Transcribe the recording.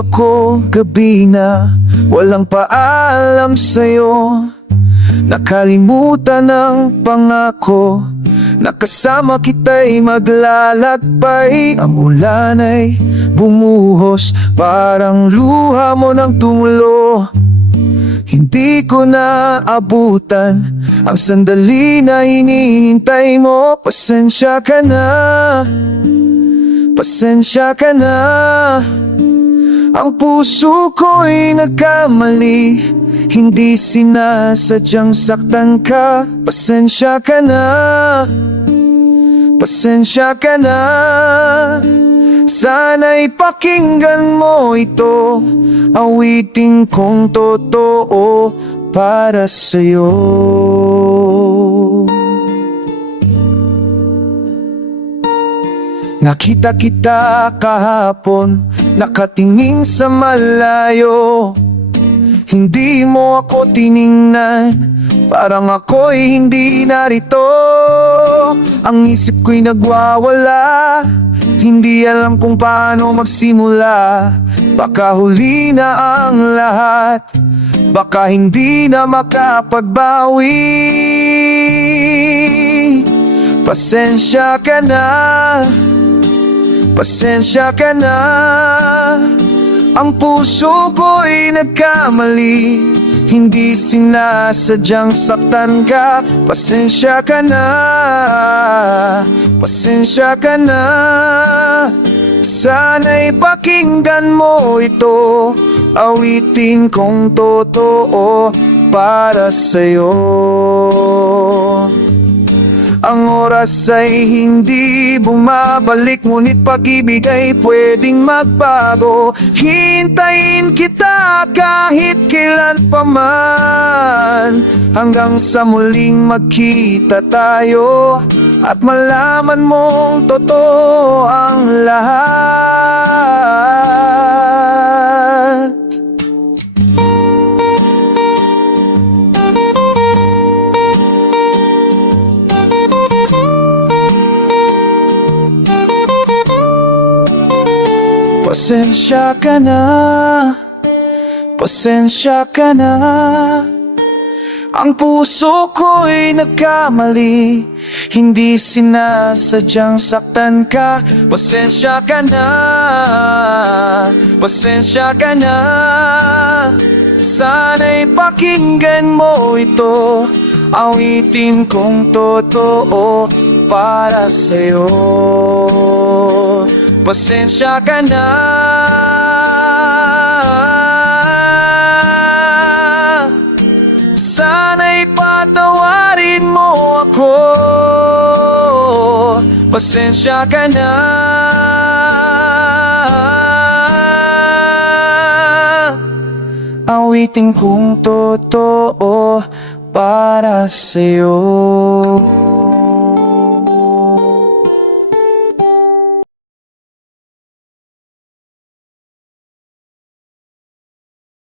ako gabi na Walang paalam sa'yo. Nakalimutan ang pangako Nakasama kita'y maglalakbay Ang ulan ay bumuhos Parang luha mo ng tumulo Hindi ko na abutan Ang sandali na hinihintay mo. Pasensya ka na Pasensya ka na Ang puso ko'y nagkamali. Hindi sinasadyang saktan ka. Pasensya ka na. Pasensya ka na. Sana'y pakinggan mo ito. Awiting kong totoo para sa'yo. Nakita kita kahapon Nakatingin sa malayo. Hindi mo ako tiningnan. Parang ako'y hindi narito. Ang isip ko'y nagwawala. Hindi alam kung paano magsimula. Baka huli na ang lahat. Baka hindi na makapagbawi. Pasensya ka na Pasensya ka na. Ang puso ko'y nagkamali. Hindi sinasadyang saktan ka. Pasensya ka na. Pasensya ka na. Sana'y pakinggan mo ito. Awitin kong totoo para sa'yo ang oras ay hindi bumabalik Ngunit pag-ibig ay pwedeng magbago. Hintayin kita kahit kailan pa man Hanggang sa muling magkita tayo At malaman mong totoo ang lahat Pasensya ka na. Pasensya ka na. Ang puso ko'y nagkamali. Hindi sinasadyang saktan ka. Pasensya ka na. Pasensya ka na. Sana'y pakinggan mo ito. Awitin kong totoo para sa'yo Pasensya ka na. Sana'y patawarin mo ako. Pasensya ka na. Awitin kong totoo para sa'yo